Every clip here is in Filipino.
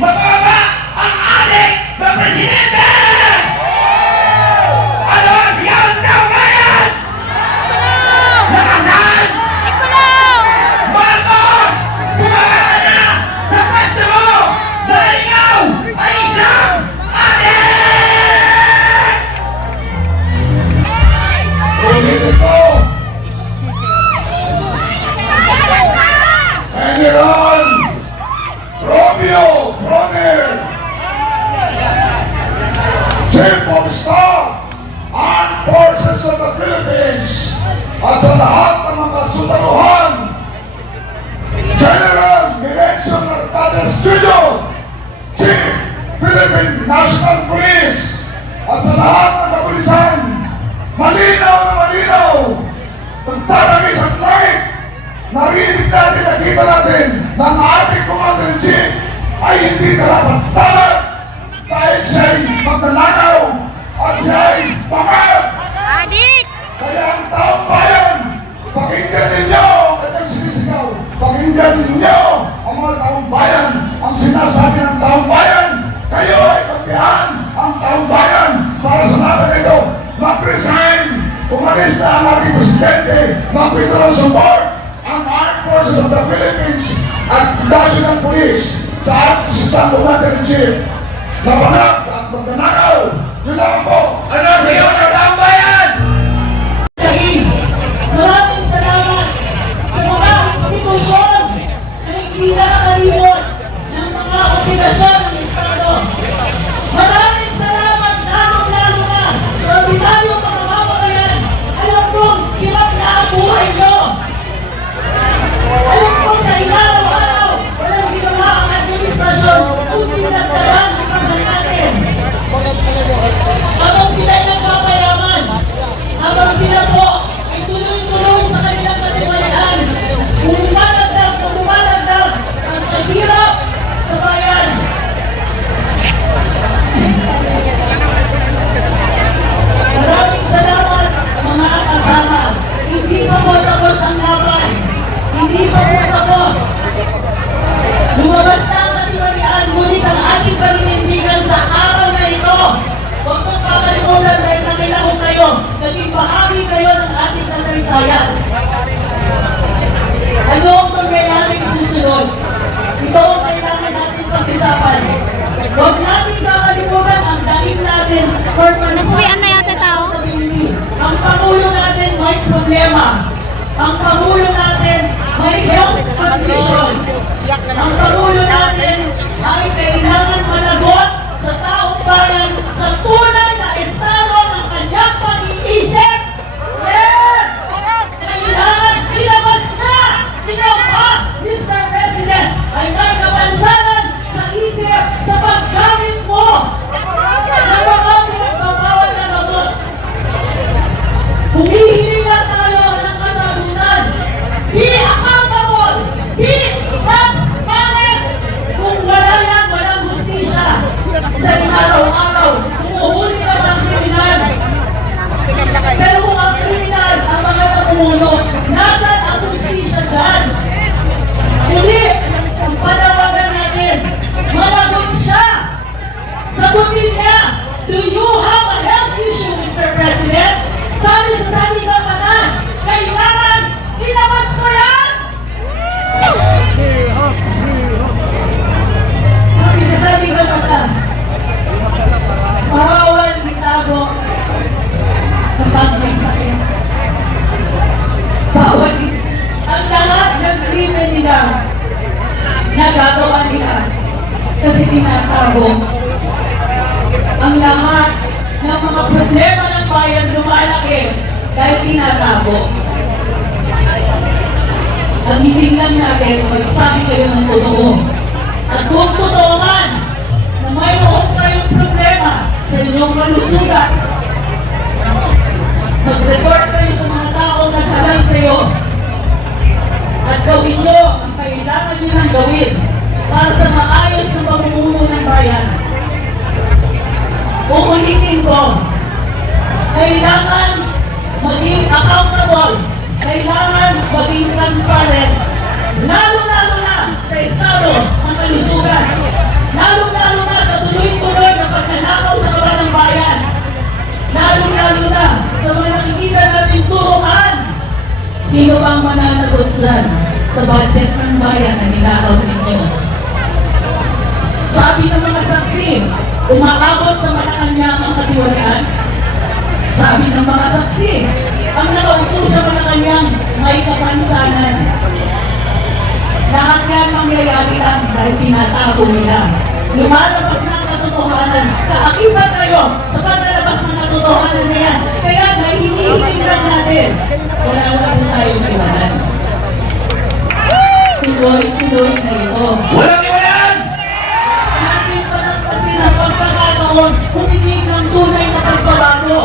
mababa ang ating na presidente! Ano ang sigaw ng taong bayan? Lakasan! Marcos! Bumaba ka na sa pwesto mo dahil ikaw ay isang adik! Ulitin ko! General Romeo Bronner, Chief of Staff, Armed Forces of the Philippines, at sa lahat ng mga sutaruhan, General Milencio Mercades Jr., Chief Philippine National Police, at sa lahat ng kapulisan, malinaw na malinaw, pagtarangis at langit, narinig natin, nakita natin na ang ating Commander-in-Chief ay hindi karapat-dapat dahil siya'y magnanakaw at siya'y pangab. Adik! Kaya ang taong bayan, pakinggan ninyo ang kanyang sinisigaw. Pakinggan ninyo ang mga taong bayan, ang sinasabi ng taong bayan. Kayo ay kampihan ang taong bayan para sa laban ito. Mag-resign, umalis na ang ating presidente, mag-withdraw support ang Armed Forces of the Philippines at National Police sa Commander-in-Chief na panag at magnanakaw. Yun lang po. Ano sigaw ng taong bayan? Maraming salamat sa mga institusyon na hindi nakakalimot ng mga obligasyon ng Estado. Maraming salamat lalong-lalo na sa ordinaryong mga mamamayan. Alam kong hirap na ang buhay nyo. Alam ko sa araw-araw, walang ginawa ang administrasyon kung pinagdagan ang kasal natin. Habang sila'y nagpapayaman, habang sila po ay tuloy-tuloy sa kanilang katiwalian, lumalagdag ang kahirap sa bayan. Maraming salamat mga kasama. Hindi pa po tapos ang laban. Hindi pa po tapos. Lumabas na ang katiwalian, ngunit ang ating paninindigan sa araw na ito. Huwag mong kakalimutan dahil nakilahon kayo. Naging bahagi kayo ng ating kasaysayan. Ano ang pangyayaring susunod? Ito ang kailangan natin pag-isapan. Huwag natin kakalimutan ang dahil natin. Nasuwian na yata tao? Ang Pangulo natin may problema. Ang Pangulo natin may health condition. Ang Pangulo natin ay kailangan managot sa taong bayan sa tunay na estado ng kanyang pag-iisip. Yes! Kailangan ilabas na! Ikaw pa, Mr. President, ay may kapansanan sa isip sa paggamit mo ng mga pinagbabawal na gamot. Humihiling lang tayo ng kasagutan. Be accountable! Be transparent! Kung wala yan, walang hustisya. Sa araw-araw, umuhuli ka ng kriminal. Pero kung ang kriminal ang mga namumuno, nasan ang hustisya dyan? Muli, ang panawagan natin, managot siya. Sagutin niya, do you have a health issue, Mr. President? Sabi sa sabi ng batas, kailangan ilabas mo yan! Sabi sa sabi ng batas, bawal itago kapag may sakit. Bawal ang lahat ng krimen nila nagagawa nila kasi tinatago. Ang lahat ng mga problema ng bayan lumalaki dahil tinatago. Ang hihingan natin, magsabi kayo ng totoo. At kung totoo man na mayroon kayong problema sa inyong kalusugan, mag-report kayo sa mga taong naghalang sa iyo at gawin nyo ang kailangan nyo nang gawin para sa maayos na pamumuno ng bayan. Uulitin ko, kailangan maging accountable, kailangan maging transparent, lalo-lalo na sa estado ng kalusugan. sa budget ng bayan na ninakaw ninyo. Sabi ng mga saksi, umaabot sa Malacanang ang katiwalaan. Sabi ng mga saksi, ang nakaupo sa Malacanang may kapansanan. Lahat yan mangyayari lang dahil tinatago nila. Lumalabas na ang katotohanan. Kaakibat kayo sa paglalabas ng katotohanan na yan. Kaya hinihiling lang natin. Wala po tayong iwanan. Tuloy-tuloy na ito. Walang iwanan! Natin palagpasin ang pagkakataon humingi ng tunay na pagbabago.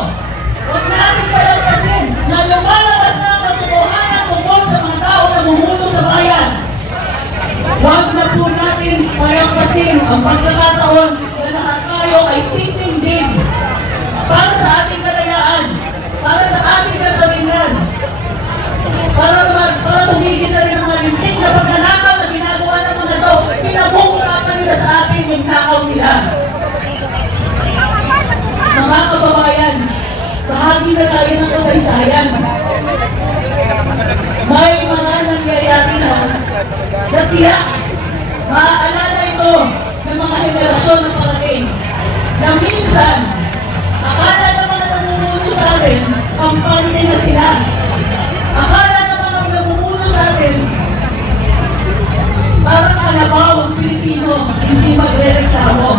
Huwag natin palagpasin na lumalabas na ang katotohanan tungkol sa mga tao na bumuto sa bayan. Huwag na po natin palagpasin ang pagkakataon na lahat tayo ay titindig para sa ating kalayaan, para sa ating kasarinlan, para tumigil na rin ang mga lintik na pagnanakaw na ginagawa ng mga ito, pinabungkapan nila sa atin yung nakaw nila. Mga kababayan, bahagi na tayo ng kasaysayan. May mga nangyayari na tiyak. Maaalala ito ng mga henerasyon ng parating na minsan, akala ng mga namumuno sa atin, ang pante na sila. Akala ng mga namumuno sa atin, parang kalabaw ang Pilipino, hindi magre-reklamo.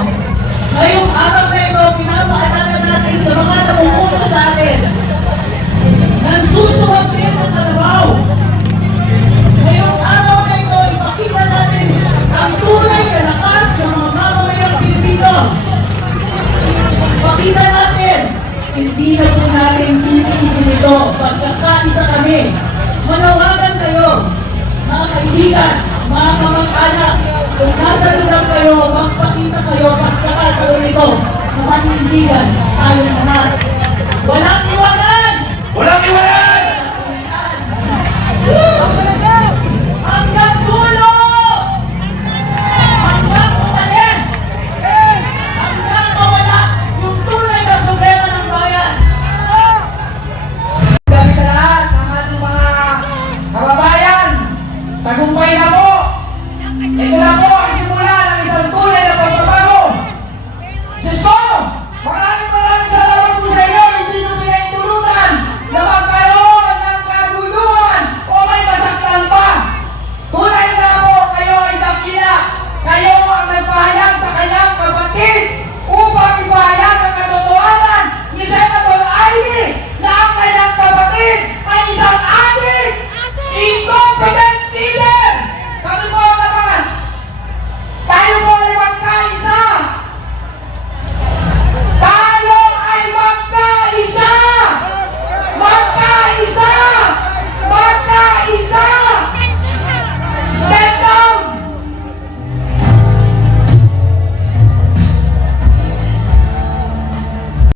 Ngayong araw na ito, pinapaalala natin sa mga namumuno sa atin, nang susuwag rin ang kalabaw. Ngayong araw na ito, ipakita natin ang tunay na lakas ng mga mamamayang Pilipino. Pakita natin, hindi na po natin titiisin ito. Pagkakaisa kami, manawagan kayo, mga kaibigan, mga kamag-anak, kung nasa lugar kayo, magpakita